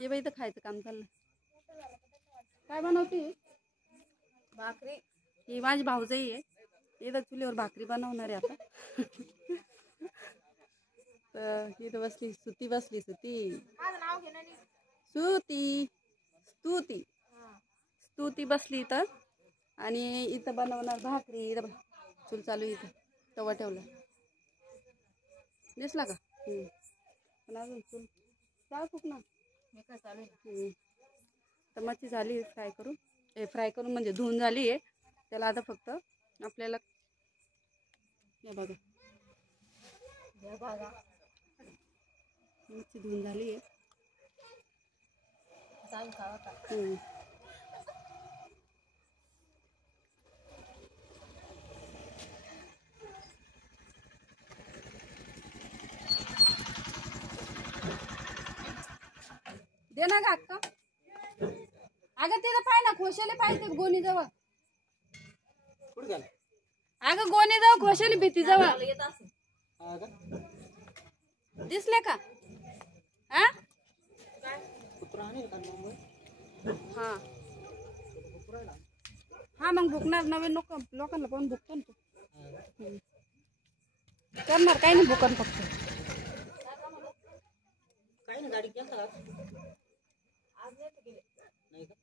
ये बाई तर खायचं काम चाललं. काय बनवते? भाकरी. ही माझी भाऊजाई आहे. इथं चुलीवर भाकरी बनवणार आहे आता. तर इथं बसली सुती बसली सुती स्तुती बसली इथं आणि इथं बनवणार भाकरी. इथं चूल चालू इथं तवा ठेवला दिसला का? पण अजून चूल खूप ना मी काय चालू आहे. तर मच्छी झाली फ्राय करून म्हणजे धुवून झाली आहे. त्याला आता फक्त आपल्याला हे बघा मच्छी धुवून झाली आहे. दे ना का अक्का. अगं तिथं पाय ना खोशेले पाहिजे गोणी जवळ. अगं गोणी जवळ खोशेली भीती जवळ दिसले का? हा हा मग भुकणार नवीन लोकांना पण भुकतो ना तू. करणार काही नाही भुकन फक्त. काही नाही गाडी केलं आज नाही का?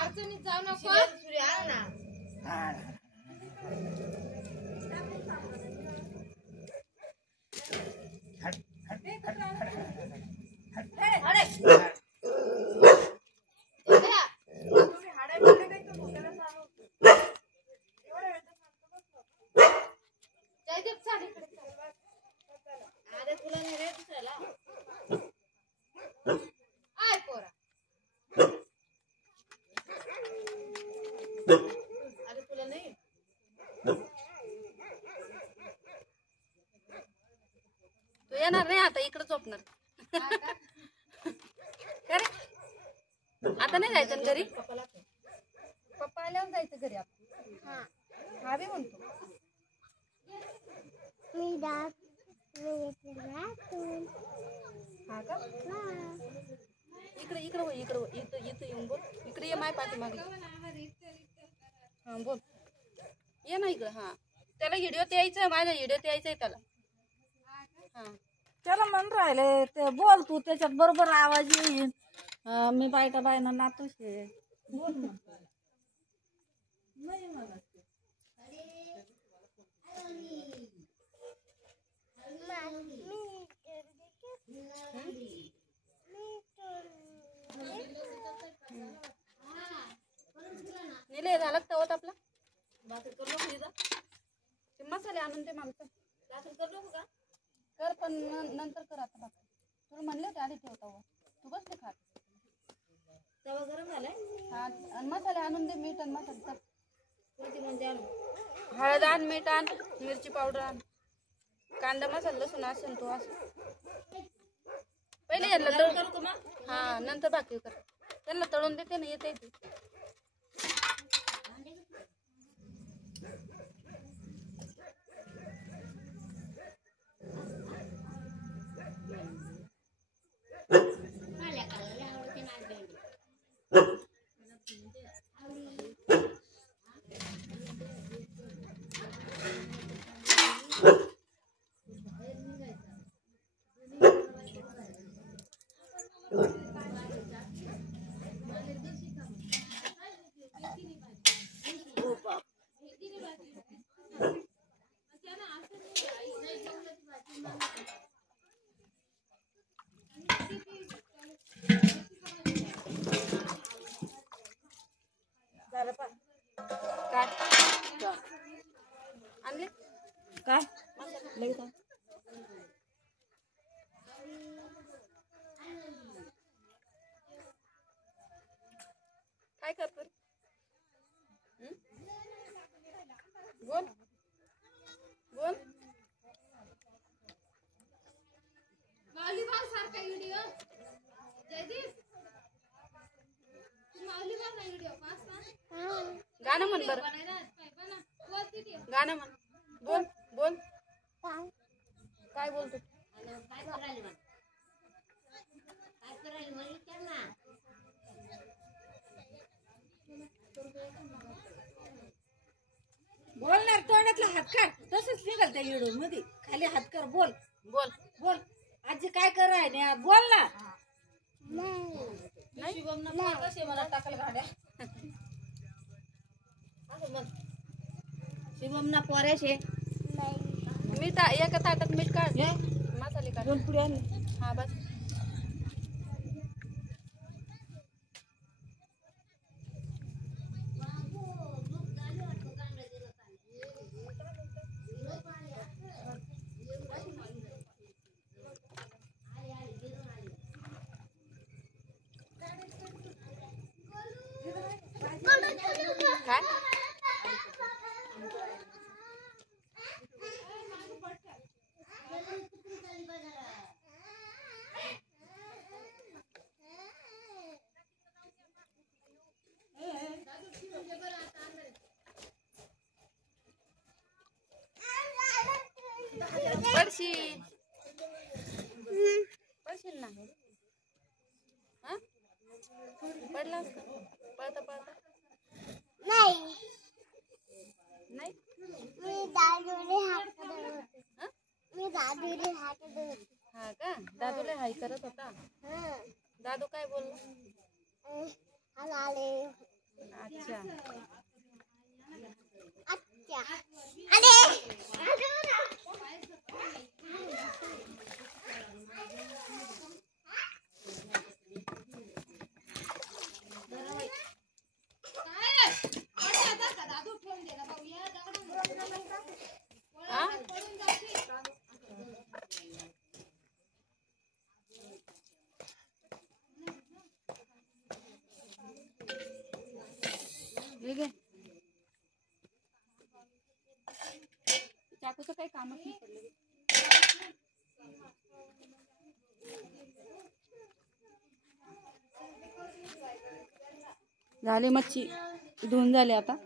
अडचणीत जाऊ नको. तू येणार नाही आता इकडे झोपणार. आता नाही जायचं घरी. पप्पा आल्यावर जायचं घरी आपण. हा बी म्हणतो हा का? इकडे इकडे इकडे इथं इथं येऊन बोल. इकडे ये माय पाठीमागे. हा बोल ये ना इकडं. हा त्याला व्हिडिओत यायचं माझ्या व्हिडिओत यायचंय त्याला. हा त्याला म्हण राहिले ते बोल तू त्याच्यात बरोबर आवाज येईल. मी बायका बायना नातूच आहे बोल ना. नाही मला निले झालं का होत आपला. भाकरी करू नको इथं. ते मसाले आणून ते माणसं भाकरी करू नको का? कर पण नंतर कर आता भाकरी. तुला म्हणले होते आधी ठेवता तू बसले खात. तवा गरम झालाय. हा आणि मसाले आणून दे. मीठ आणि मसाले तर कोणती कोणती आणू? हळद आण, मीठ आण, मिरची पावडर आण, कांदा मसाला लसूण असेल तो असं. पहिले यांना तळून करू मग. हा नंतर भाकरी कर. त्यांना तळून देते ना येते ती. काय करतो बोल बोल माऊली बाग सारखा व्हिडिओ जयदीप तू माऊली बाग ना व्हिडिओ पास ना गाणं म्हण बरं बनायला पाहिजे ना बोल किती गाणं म्हण बोल बोल काय बोलतो काय करायला म्हण काय करायला म्हण विचार ना बोलणार तोंडातला हात काढ तसंच निघाल त्या व्हिडिओ मध्ये खाली हात कर बोल बोल बोल आजी काय कराय ना बोल ना मला टाकल गाड्या असं मग शिवमना पोऱ्याशे मी एका ताटात मीठ काढ मसाले काढ दोन पुढे आले हा बस काय पडशील पडशील ना हा पडलास का पळता पळता नाही नाही मी दादूने हात करत हा? मी दादूने हात करत हा का दादूला हाय करत होता दादू काय बोलला आले अच्छा अच्छा अरे हा? हे घे. चाकूचं काही कामच नाही पडलं. झाली मच्छी धुवून झाली आता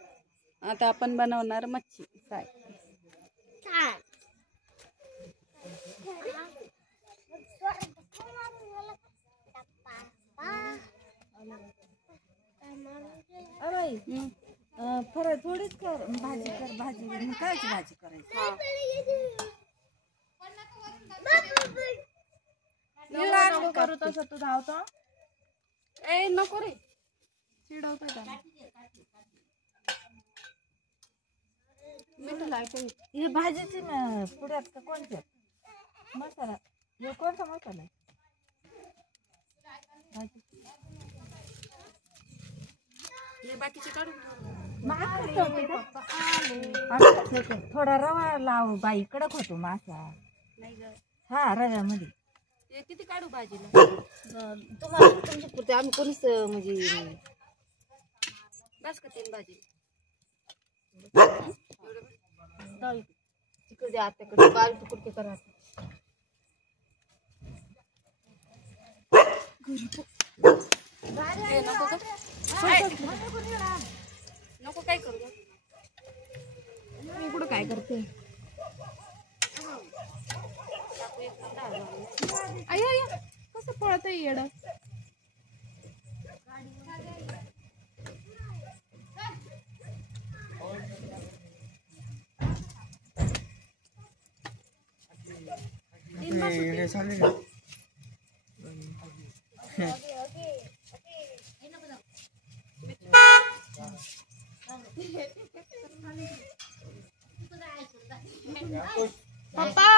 आता आपण बनवणार मच्छी फ्राय फरक थोडीच कर भाजी मग कायची भाजी करायची करू तसं तू धावतो ए नको रे चिडवतो त्याला मीठ लायचं हे भाजीची पुढ्यात का कोणत्यात मसाला हे कोणता मसाला आहे हे बाकीचे काढू थोडा रवा लाव बाई कडक होतो मासा नाही ग हा रव्यामध्ये हे किती काढू भाजीला तुम्हाला तुमच्या पुरते आम्ही कोणीच म्हणजे बस का तीन भाजी तिकडे आत्याकडे बारीक तुकडे करा हे नको का नको काय करू ग? कुठं काय करते अय्या अय्या कसं पळत आहे येड पप्पा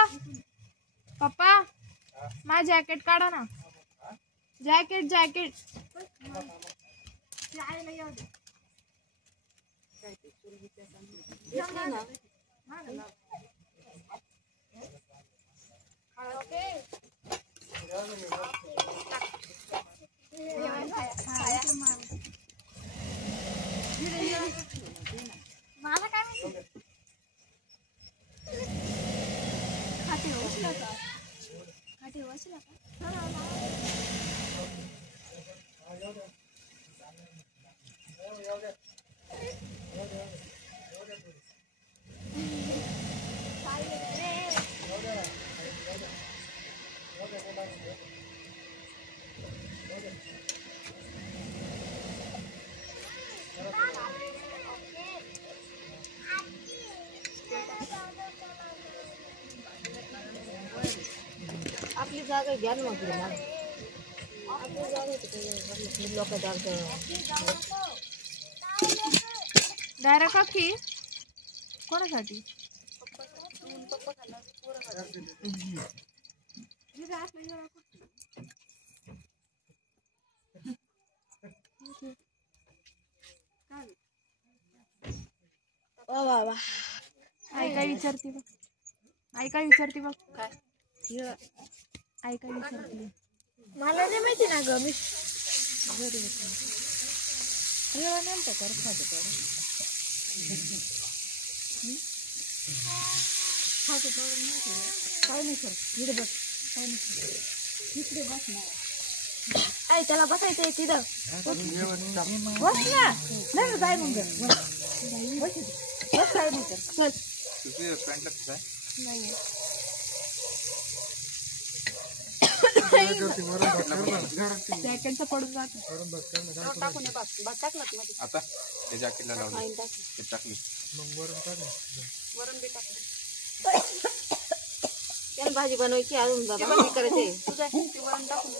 पप्पा माझं जॅकेट काढा ना जॅकेट जॅकेट आपली जागा घ्या ना मग आपली जागा लोक डायरेक्ट अख्खी कोणासाठी पप्पा खाणार पोरं खाणार. आई काय विचारते बघ. आई काय विचारते बघ. काय आई काय विचारते. मला नाही माहिती ना ग मी काय नाही सर इकडे बस काय नाही इकडे बस ना ऐ त्याला बसायचंय तिथं बस ना नाही जाय मग बस काय नाही तर चल नाही जॅकेटचं पडून जात टाकून भात टाकला का मध्ये? आता ते जॅकेटला लावलं ते टाकली वरण बी टाकलं. त्याला भाजी बनवायची अजून भाजी करायची तुझ्या ते वरण टाकून दे.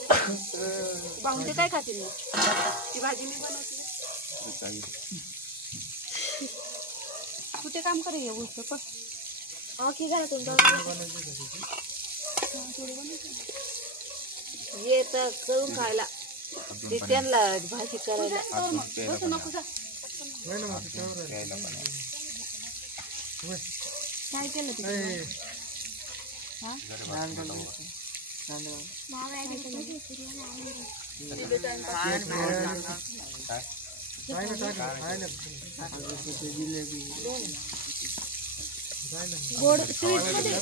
भाऊन ते काय खातील मग? ती भाजी मी बनवते. कुठे काम करे हे गोष्ट पण की घरा ये तर करून खायला ते त्यांना भाजी करायला बसू नको जा. काय केलं ते गोड स्वीट मध्ये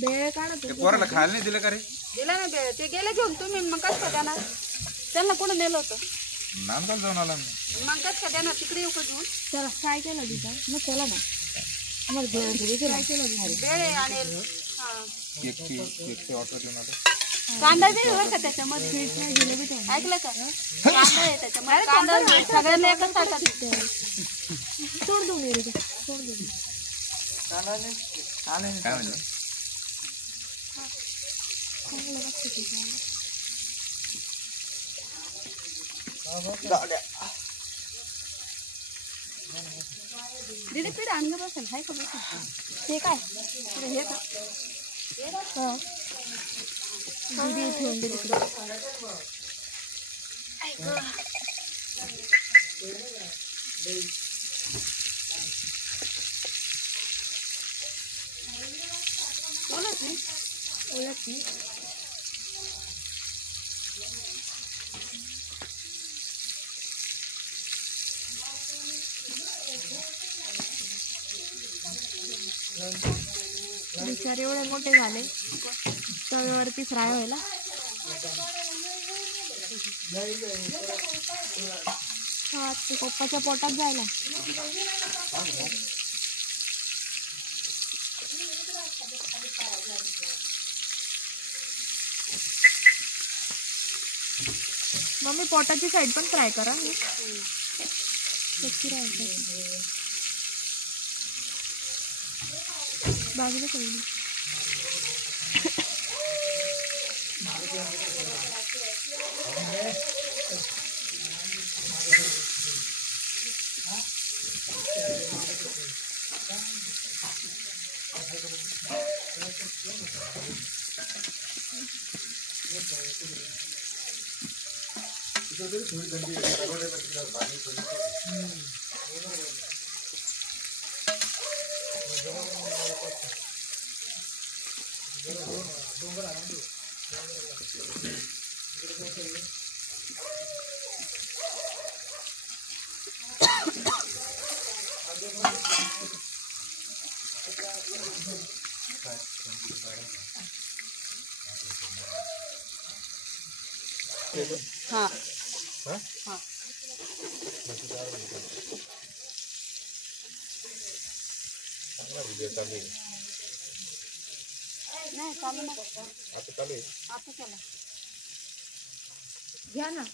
भेळ का ना पोराला खायला नाही दिलं का रे? दिला ना बे ते गेले घेऊन तुम्ही मग कसं का देणार? त्यांना कुठं नेलं होतं नांदगाव जाऊन आला मग कसं का देणार? तिकडे येऊ का घेऊन? चला काय केलं तिथं मग चला ना आम्हाला काय केलं बेळे आणेल. हा केकची ऑर्डर देऊन आलो. कांदा बी बरं का त्याच्यामध्ये. स्वीट नाही जिलेबी ठेव ऐकलं का? कांदा आहे त्याच्यामध्ये. कांदा सगळ्यांना एकच टाका. सोड देऊ रे सोड देऊ काय म्हणलं? दीदी पीठ आणलं बसेल हाय का बसेल? ते काय हे का? दीदी ठेवून दे तिकडे बोलत नाही. ओळख नाही बिचारे एवढे मोठे झाले तव्यावरती फ्राय व्हायला. ते पप्पाच्या पोटात जायला. मम्मी पोटाची साईड पण फ्राय करा. कच्ची राहायची बाजूला सोडली. हाँ हाँ? हाँ व्हिडिओ चालू आहे नहीं चालू ना आता चालू आहे आता चला घ्या ना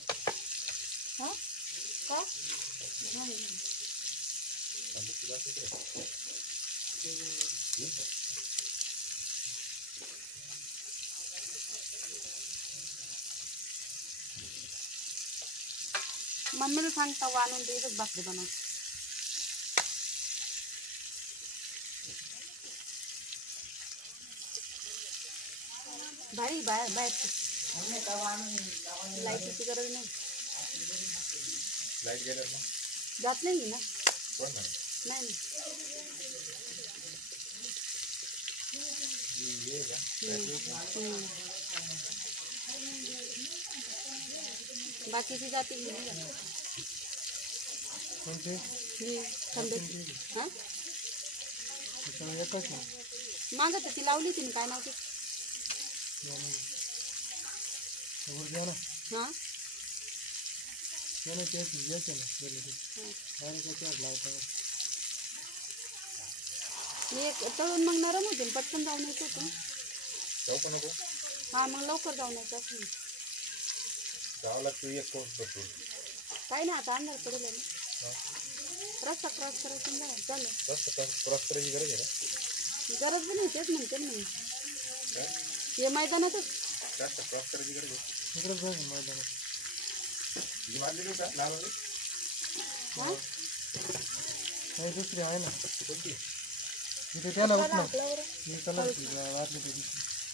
मम्मीला सांगता आणून दे इथंच भाकरी बनव बाहेर बाहेर बाहेर लाईटीची गरज नाही लाईट गेलं ना जात नाही ना कोण नाही नाही बाकीची जाती हा मागं तर ती लावली तिने काय नव्हती हा एक तळून मग नरम होतील पटकन जाऊन यायचं होतं जाऊ पण नको हा मग लवकर जाऊन यायचं असं जावं लागतं एक कोर्स करतो काही नाही आता अंधार पडेल ना रस्ता क्रॉस करायचं आणि जायचं चालेल क्रॉस करायची गरज आहे का गरज पण नाही तेच म्हणते ना मी काय हे मैदानातच जास्त क्रॉस करायची गरज आहे इकडे जाऊ मैदानात तुझी मारलेली का लावली हा नाही दुसरी आहे ना कोणती तिथे त्याला उठणं ही कलरची वाटली ती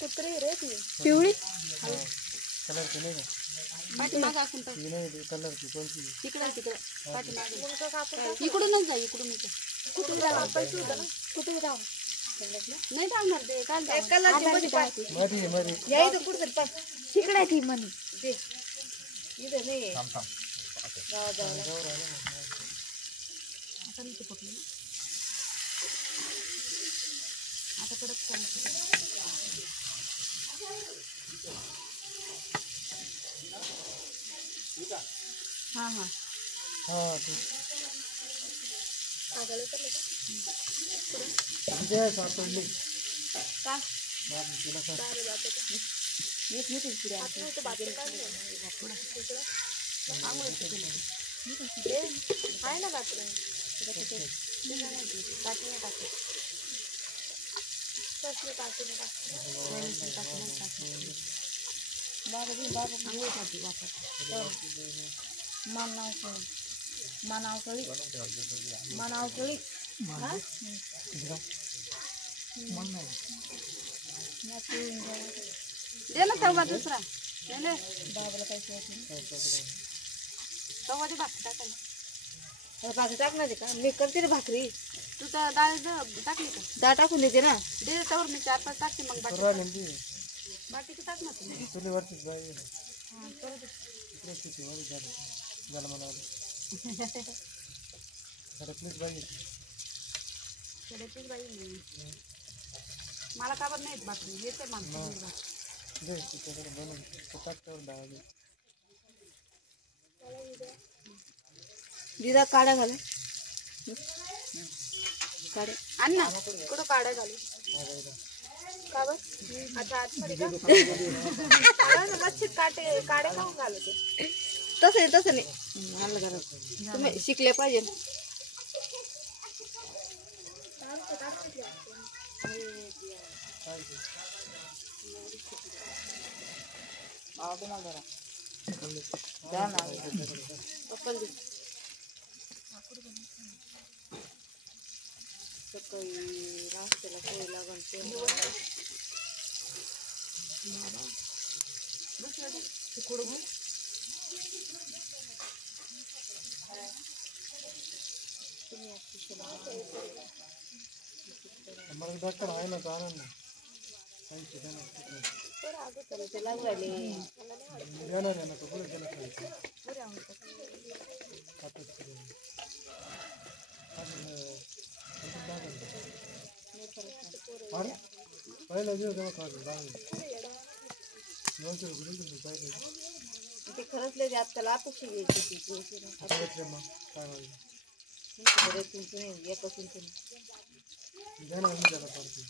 कुत्री रे ती पिवळी कलरची नाही का पाठीमागं असून तर ती नाही ती कलरची कोणती तिकडे पाठीमागं इकडूनच जा इकडूनच जा कुठे जाऊ नाही जाणार ते काय मध्ये मध्ये या इथं कुठं पण तिकडे ती म्हणे इथं नाही थांब थांब आता कडक करायचं हा हा हा ते जय सापडली का तुला काय एक मिनिट पुढे आहे ना बाथरूम दे ना तवा दुसरा ले तवा दे भाकरी टाकायला भाकरी टाकणार आहे का मी करते रे भाकरी तू तर डाळ टाकली का डाळ टाकून देते ना दे तवर मी 4-5 टाकते मग बाकीची टाक ना तुम्ही चुलीवरतीच बाई इकडे शेतीमध्ये झालं म्हणाले प्लीज बाई खेड्याचीच बाई नाही मला काबर नाहीत भाकरी येते माणसं दे तिच्याकडे बनवून टाकल्यावर डाळ दे दिदा काड्या घाला काढे आण ना कुठं काढा घालू का बर अच्छा आतमध्ये का मच्छी काटे काढे खाऊन घालते तसं नाही आलं घरात तुम्ही शिकले पाहिजे सकाळी नाश्त्याला पोळी लागून हमारे डॉक्टर आहे ना कारण ना लागू राहिले देणार आहे ना तो पुढे गेला खायचं अरे पहिला जेव तेव्हा खायचं डाळ पहिले ते खरंच लय जात त्याला अपेक्षा घ्यायची काय मग काय व्हायचं एकच द्या ना मी त्याला पडते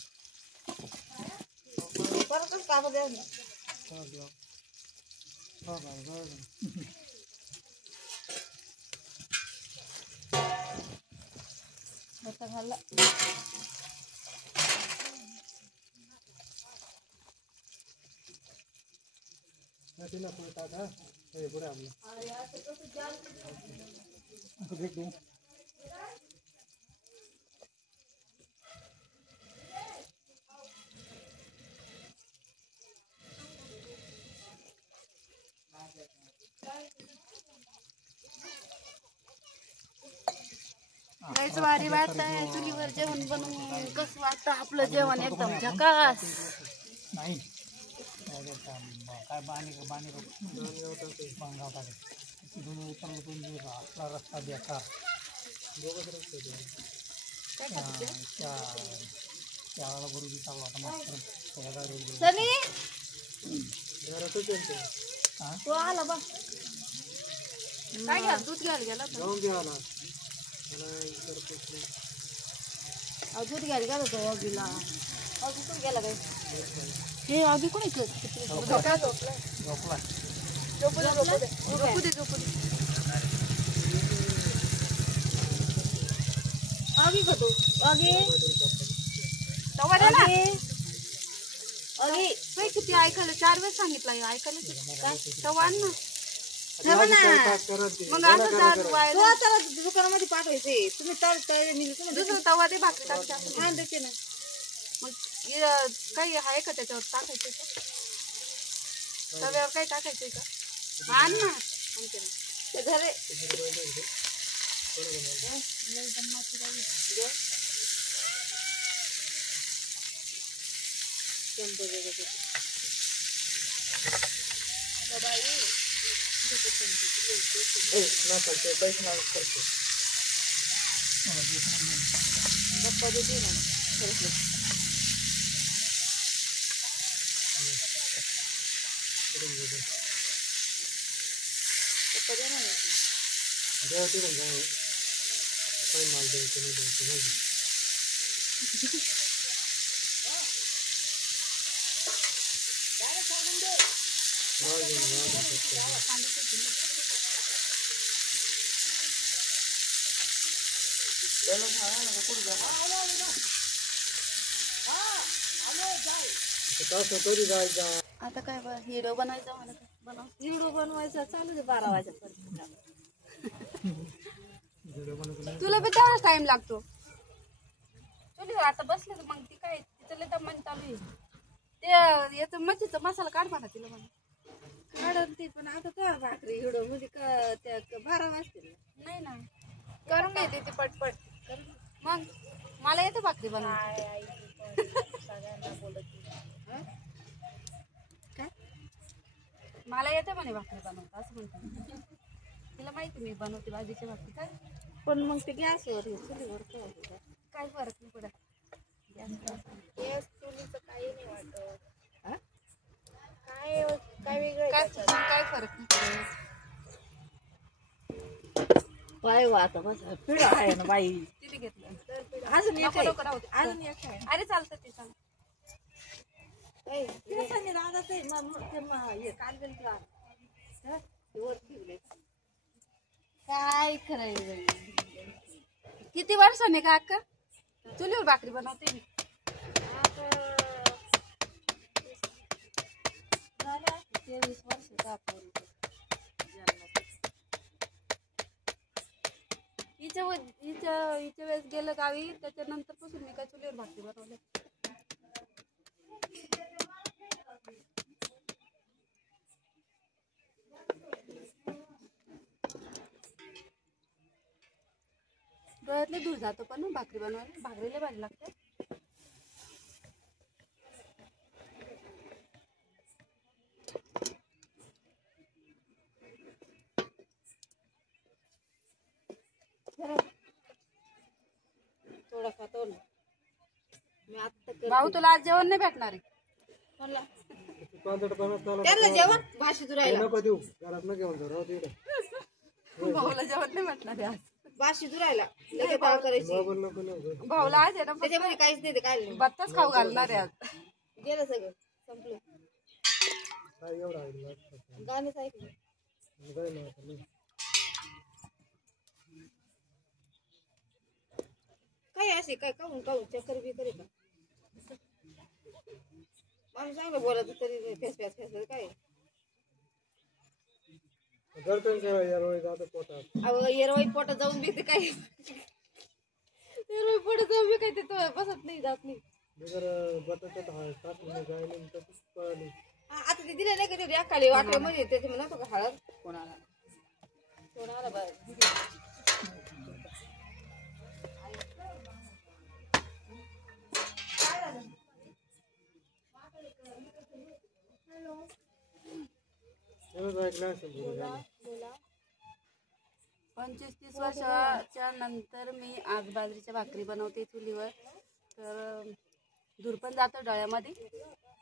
परतच काम द्या ना काय द्या हा काय काय आता घालला तिला पुढे टाका हे पुढे आपलं देख दे लयच भारी वाटतंय चुलीवर जेवण बनवून कसं वाटतं आपलं जेवण एकदम झकास नाही काय बाणी बांगाव टाके तिथून उतरलं तुम्ही आपला रस्ता बेकार दोघंच रस्ते त्याला बरोबर चालला होता मस्त त्या गाडीवर सनी घरातच येतो हां तो आला बा काय घ्या दूध घ्यायला गेला होता. जाऊन घ्या ना मला इतर कुठली दूध घ्यायला गेला होता अगीला अगू कुठे गेला काय हे आधी कोणी झोपला झोपू दे अगी का तू अगी तवा दे ना अगी काय किती ऐकायला 4 वेळेस सांगितलं ऐकायला तवा आण ना ठेवा ना मग असं दारू तो व्हायला आता दुकानामध्ये पाठवायचे तुम्ही तळताय मी दुसरं तवा दे भाकरी टाकते आण देते ना मग काही आहे का त्याच्यावर टाकायचं का तव्यावर काही टाकायचंय का आण ना आणते ना ते घरे देवा तिकडून जाऊ काही माल द्यायचं नाही द्यायचं माहिती कसं कधी जायचं आता काय हिरो बनायचा मला काय बनव व्हिडिओ बनवायचा चालू आहे 12 वाजेपर्यंत तुला बी तेवढाच टाइम लागतो चुलीवर आता बसले तर मग ती काय तिचं लय दमान चालू आहे ते याचं मच्छीचा मसाला काढ म्हणा तिला म्हणा काढून ते पण आता तो भाकरी व्हिडिओ मध्ये त्या 12 वाजतील नाही ना करून घेते ती पटपट मग मला येते भाकरी बनवायला काय मला येते म्हणे भाकरी बनवता असं म्हणते तिला माहिती मी बनवते भाजीची भाकरी काय पण मग ते गॅसवर चुलीवर काय फरक नाही पडत गॅस चुलीचं काही नाही वाटत काय वेगळं काय फरक नाही पडत काय वाटत बस पिढ आहे ना बाई तिने घेतलं अजून एक आहे. नको राहू दे. अजून एक आहे अरे चालतं ते चालतं केसांनी राहतात ते हे कालवेल वर ठेवले काय खरंय बाई किती वर्षाने का अक्का चुलीवर भाकरी बनवते मी झालं 23 वर्षाचा आपण हिच्या वेळेस गेलं गावी त्याच्यानंतर पासून मी काय चुलीवर भाकरी बनवले डोळ्यातले दूर जातो पण ना भाकरी बनवायला भाकरीला भाजी लागते थोडा खातो ना मी आता करते. भाऊ तुला आज जेवण नाही भेटणार आहे. म्हणला पांचटपणा चालू त्यांना जेवण भाषी दुरायला नको देऊ घरात न घेऊन जाऊ राहू तिकडे भाऊला जेवण नाही भेटणार आहे आज. भाषी दुरायला लगेच डाळ करायची. मोबाईल नको नको भाऊला आज आहे ना त्याच्यामध्ये काहीच नाही ते काय नाही बत्ताच खाऊ घालणार आहे आज. गेलं सगळं संपलं. काय एवढं आहे गाणंच ऐकलं. काय नाही आता नाही. काय असे काय काहून काहून चक्कर बी करे का माणूस चांगलं बोलायचं तरी फेस काय घरच्यांच्या यार जातं पोटात अहो येरवाई पोटात जाऊन बी ते काय येरवाई पोटात जाऊन बी काय ते तो बसत नाही जात नाही. जर बटाट्यात हळद टाकली जायला तसंच पळाली आता ते दिले नाही का ते एकाले वाटल्यामध्ये त्याच्यामध्ये नव्हतं का हळद कोणाला बरं ऐकलं असेल तुझं गाणं. 25-30 वर्षाच्या नंतर मी आज बाजरीच्या भाकरी बनवते चुलीवर. तर धूर पण जातो डळ्यामध्ये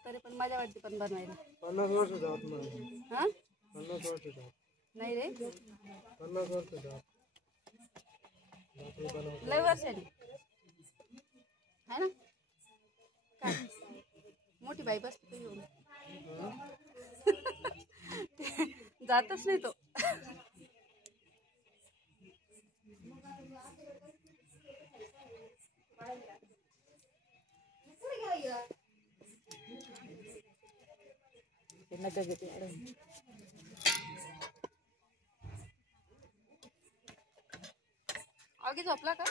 तरी पण मजा वाटते पण बनवायला. 50 वर्ष जात मला हा 50 वर्ष जात नाही रे 50 वर्ष जात भाकरी बनवतो लय वर्षांनी है ना काय मोठी बाई बसते येऊन जातच नाही तो. आगी झोपला का?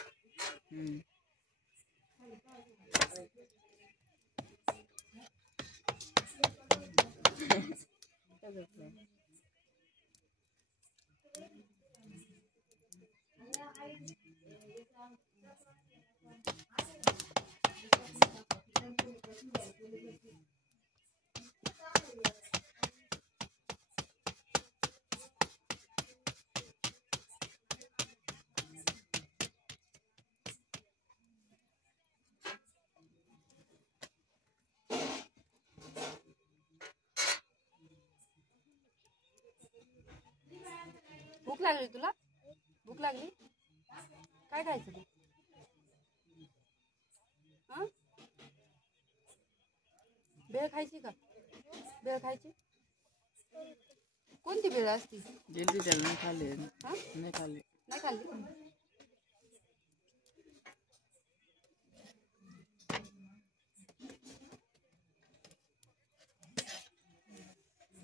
भूक लागली तुला? भूक लागली? काय खायचं तू? हा भेळ खायची का? भेळ खायची? कोणती भेळ असती? जल्दी चल नहीं खा ले हा नहीं खा ले नाही खाल्ली.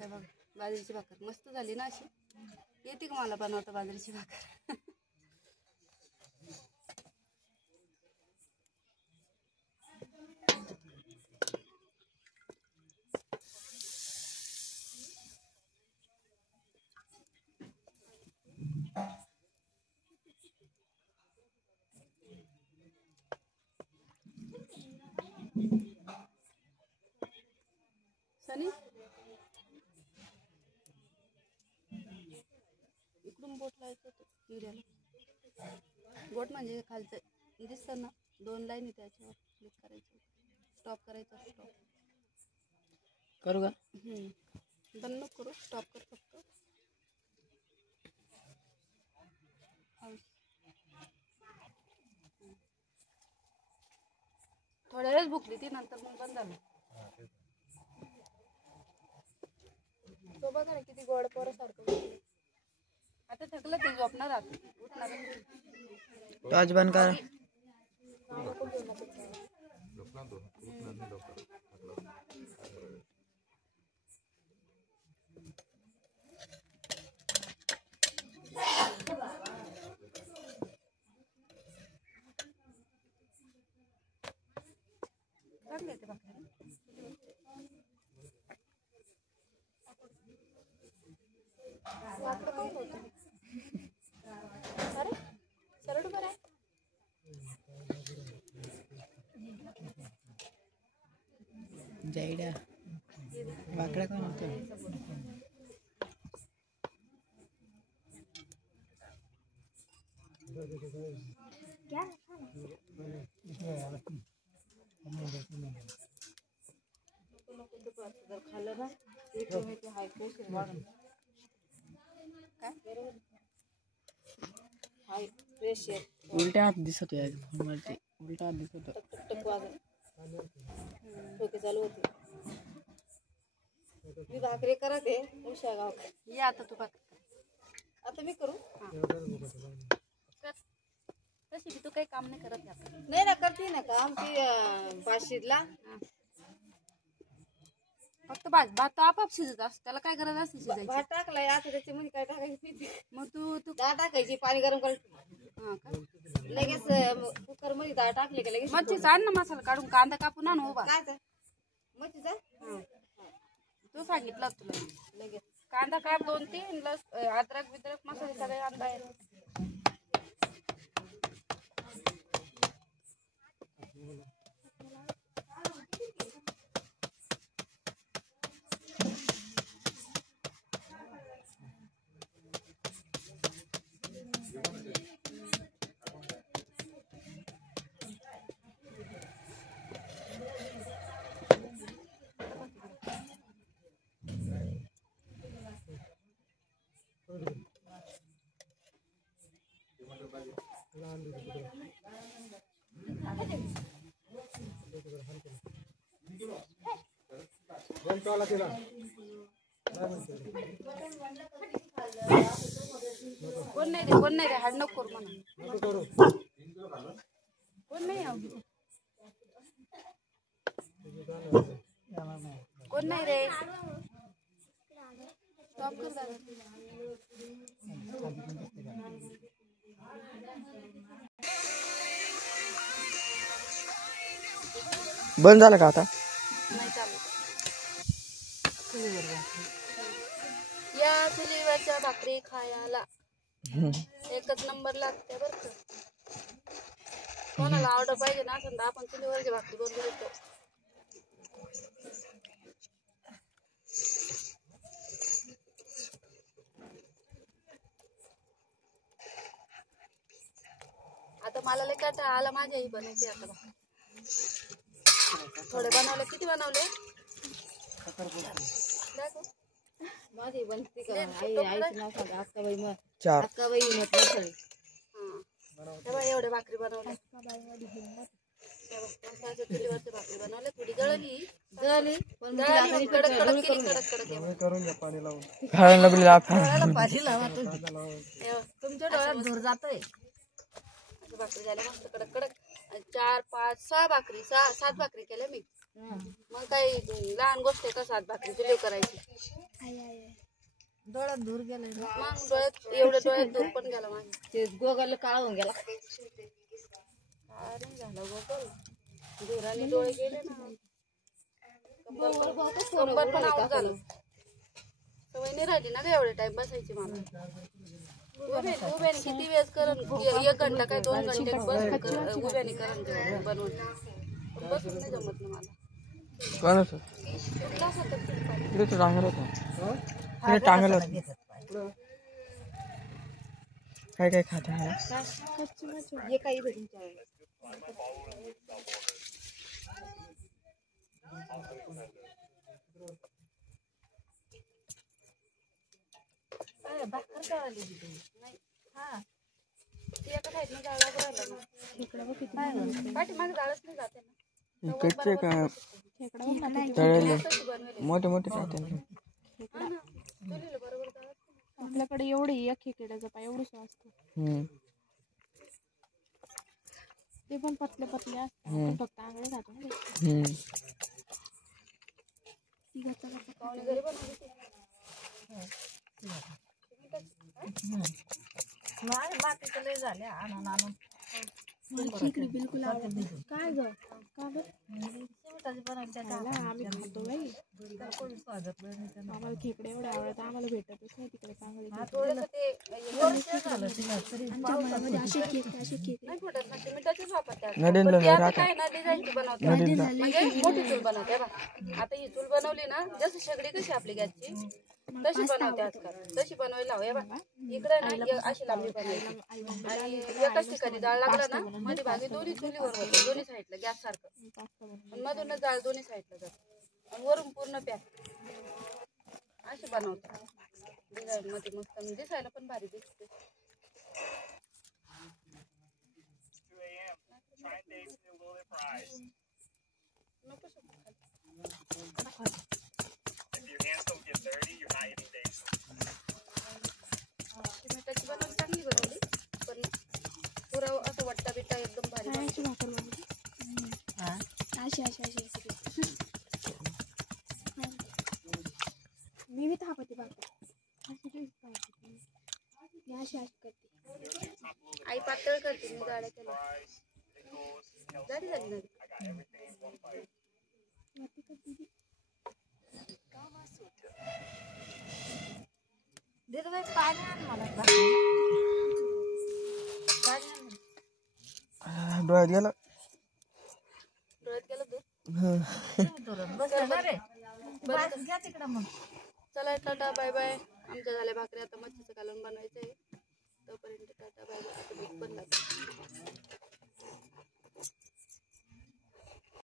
हे बघ बाजरीची भाकर मस्त झाली ना अशी. येते का मला बनवता बाजरीची भाकर? सनी इकडून बोट लावायचं होतं हिऱ्याला. बोट म्हणजे खालचं दिसतं ना 2 लाईन त्याच्यावर क्लिक करायचं स्टॉप करायचं स्टॉप करू का बंद नको करू स्टॉप कर फक्त. थोड्या वेळेस भुकली ती नंतर मग बंद झालं. तो बघा ना किती गोड पोरासारखं. आता थकलं ते झोपणार आता उठणार. टॉर्च बंद कर. चांगले येते भाकरी. अरे सरळ बरं आहे. जाईडा वाकडा कोण होतो? इसमें जर खाल्लं ना ते हाय प्रेशर वाढून काय हाय प्रेशर उलट्या हात दिसत आहे उलटा हात दिसत टक वाजत डोके चालू होते मी भाकरी करत आहे उषा गाव ये आता तू भाकरी आता मी करू तशी मी तू काही काम नाही करत नाही ना करते ना काम ती बाशीला फक्त भात आपाप शिजत असतो त्याला काय गरज असते शिजायची भात टाकलाय आता त्याच्यामध्ये काय टाकायची मग तू डाळ टाकायची पाणी गरम करायचं हा का लगेच कुकर मध्ये डाळ टाकली का लगेच मच्छीचा आण ना मसाला काढून कांदा कापून आण उभा काय मच्छीचा तू सांगितलं तुला लगेच कांदा काप 2-3 अद्रक बिद्रक मसाले सगळे आणला आहे कोण नाही रे हाड नको करू म्हणा कोण नाही कोण नाही रे स्टॉप कर दादा बंद झालं का आता नाही चालू या चुलीवरच्या भाकरी खायला एकच नंबर लागते बरं का कोणाला ऑर्डर पाहिजे ना असं आपण चुलीवरची भाकरी बनवून देतो आता मला लय कंटाळा आला माझ्या आई बनवायची आता थोडे बनवले किती बनवले माझी बनती का आई आईचं नाव सांगा अक्काबाई मग 4 अक्काबाई म्हटलं तेव्हा एवढे भाकरी बनवले चुलीवरची भाकरी बनवले थोडी जळली पण कडक कडक केली कडक कडक करून घ्या पाणी लावून खायला लागली पाणी लावा तुमच्या डोळ्यात धूर जातोय भाकरी झाल्या मस्त कडक कडक 4 5 6 भाकरी 7 भाकरी केल्या मी मग काही लहान गोष्ट आहे का 7 भाकरी तुला करायची डोळ्यात धूर गेला मग डोळ्यात एवढं डोळ्यात धूर पण गेला माझ्या ते गोगल काळा होऊन गेला अरे झालं गोगल धुराने डोळे गेले ना कंबर पण आऊट झालं सवय नाही राहिली ना का एवढे टाइम बसायची मला उभ्याने किती वेळ करण 1 घंटा काय 2 घंटे उभ्याने करण बनवून बसून नाही जमत ना मला कोणाचं इथे तो टांगल होता इथे टांगल होता काय काय खाता है हे काही भेटून भाकर करायला नाही हा ते एका साईडने जाळला राहिलं ना पाठीमागे जाळच नाही जाते ना इकडचे का तळले मोठे मोठे राहते आपल्याकडे एवढे एक खेकड्याचा पाय एवढंच असतं ते पण पतले पतले असतात फक्त आंगळे खातो बाकीचं लय झाले आणून आणून खेकडे बिलकुल काय ग का आम्ही खातो बाई आम्हाला खेकडे एवढे आवडत आम्हाला भेटतच नाही तिकडे चांगले मोठी चूल बनवते आता ही चूल बनवली ना जसं शेगडी कशी आपली गॅसची तशी बनवते आजकाल, तशी बनवायला हवं. बा इकडे ना अशी लांबी बनवायची आणि एकाच ठिकाणी जाळ लागला ना मध्ये भागी दोन्ही चुलीवर होतं, दोन्ही साईडला गॅस सारखं, मधूनच जाळ दोन्ही साईडला जातं आणि वरून पूर्ण पॅक अशी बनवतात. डिझाईन मध्ये मस्त दिसायला पण भारी दिसते. नको टोमॅटोची बनवली चांगली बनवली, पण पुरा असं वट्टा बिट्टा एकदम भारी बनवली. मी बी थापते अशी करते. आई पातळ करते, मी गाड्या केल्या झाली झाली झाली. देतो बाई पाणी आण मला. डोळ्यात गेला. डोळ्यात गेलं दूध. बसलं ना रे. घ्या तिकडं मग. चला टाटा बाय बाय. आमच्या झाल्या भाकरी, आता मच्छीचं कालवण बनवायचं आहे. तोपर्यंत टाटा बाय बाय. आता भूक पण लागली.